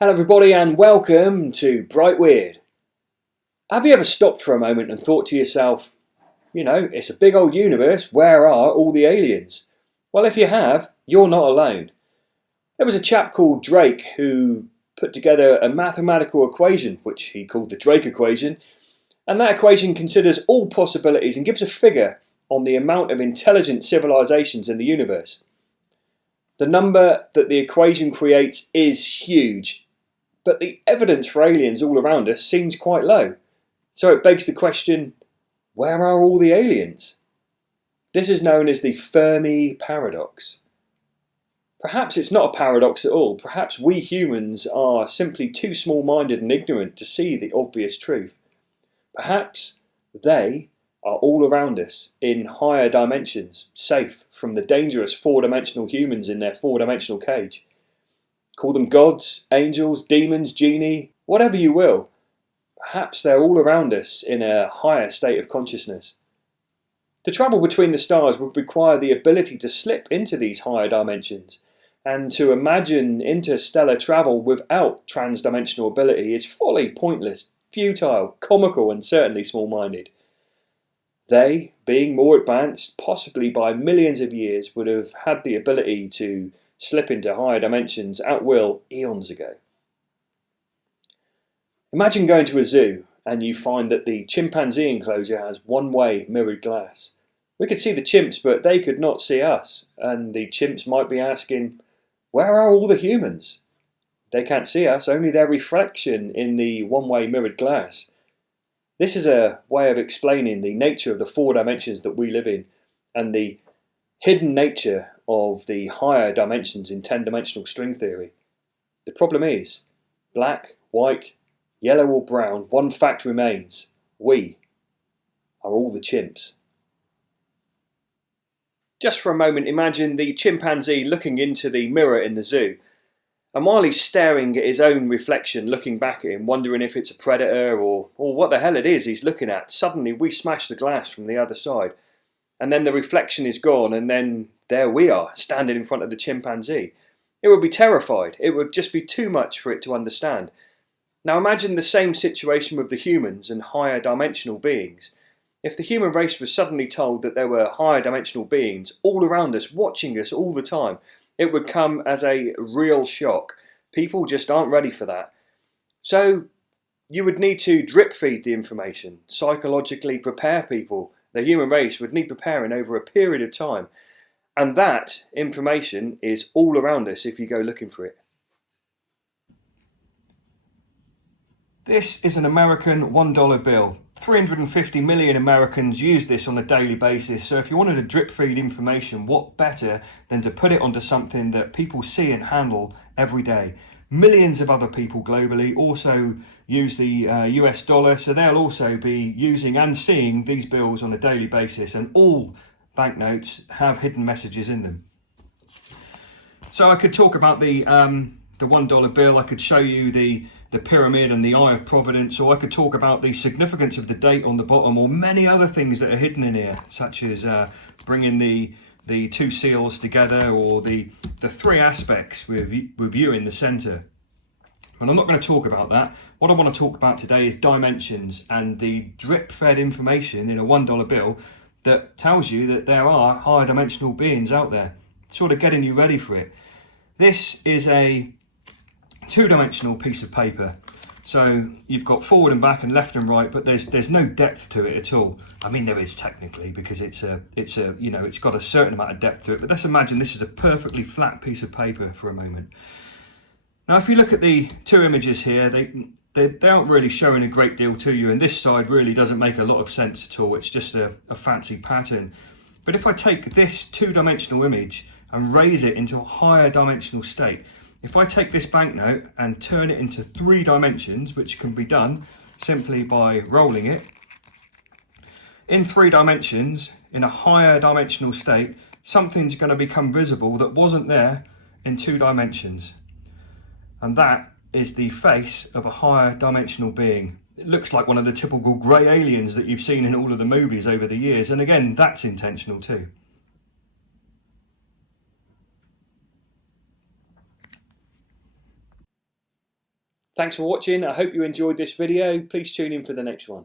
Hello everybody and welcome to Bright Weird. Have you ever stopped for a moment and thought to yourself, it's a big old universe, where are all the aliens? Well, if you have, you're not alone. There was a chap called Drake who put together a mathematical equation, which he called the Drake equation, and that equation considers all possibilities and gives a figure on the amount of intelligent civilizations in the universe. The number that the equation creates is huge, but the evidence for aliens all around us seems quite low. So it begs the question, where are all the aliens? This is known as the Fermi paradox. Perhaps it's not a paradox at all. Perhaps we humans are simply too small-minded and ignorant to see the obvious truth. Perhaps they are all around us in higher dimensions, safe from the dangerous four-dimensional humans in their four-dimensional cage. Call them gods, angels, demons, genie, whatever you will. Perhaps they're all around us in a higher state of consciousness. To travel between the stars would require the ability to slip into these higher dimensions, and to imagine interstellar travel without trans-dimensional ability is folly, pointless, futile, comical, and certainly small-minded. They, being more advanced, possibly by millions of years, would have had the ability to slip into higher dimensions at will eons ago. Imagine going to a zoo and you find that the chimpanzee enclosure has one-way mirrored glass. We could see the chimps, but they could not see us, and the chimps might be asking, where are all the humans? They can't see us, only their reflection in the one-way mirrored glass. This is a way of explaining the nature of the four dimensions that we live in, and the hidden nature of the higher dimensions in 10-dimensional string theory. The problem is, black, white, yellow or brown, one fact remains. We are all the chimps. Just for a moment, imagine the chimpanzee looking into the mirror in the zoo. And while he's staring at his own reflection, looking back at him, wondering if it's a predator or what the hell it is he's looking at, suddenly we smash the glass from the other side. And then the reflection is gone, and then there we are, standing in front of the chimpanzee. It would be terrified. It would just be too much for it to understand. Now imagine the same situation with the humans and higher dimensional beings. If the human race was suddenly told that there were higher dimensional beings all around us, watching us all the time, it would come as a real shock. People just aren't ready for that. So you would need to drip feed the information, psychologically prepare people. The human race would need preparing over a period of time. And that information is all around us if you go looking for it. This is an American $1 bill. 350 million Americans use this on a daily basis. So if you wanted to drip feed information, what better than to put it onto something that people see and handle every day? Millions of other people globally also use the US dollar, so they'll also be using and seeing these bills on a daily basis, and all banknotes have hidden messages in them. So I could talk about the $1 bill. I could show you the pyramid and the Eye of Providence, or I could talk about the significance of the date on the bottom, or many other things that are hidden in here, such as bringing the two seals together, or the three aspects with you in the center. And I'm not going to talk about that. What I want to talk about today is dimensions and the drip-fed information in a $1 bill that tells you that there are higher dimensional beings out there, sort of getting you ready for it. This is a two-dimensional piece of paper. So you've got forward and back and left and right, but there's no depth to it at all. I mean, there is technically, because it's got a certain amount of depth to it. But let's imagine this is a perfectly flat piece of paper for a moment. Now, if you look at the two images here, they aren't really showing a great deal to you, and this side really doesn't make a lot of sense at all. It's just a fancy pattern. But if I take this two-dimensional image and raise it into a higher dimensional state, if I take this banknote and turn it into 3 dimensions, which can be done simply by rolling it, in 3 dimensions, in a higher dimensional state, something's going to become visible that wasn't there in 2 dimensions. And that is the face of a higher dimensional being. It looks like one of the typical grey aliens that you've seen in all of the movies over the years. And again, that's intentional too. Thanks for watching. I hope you enjoyed this video. Please tune in for the next one.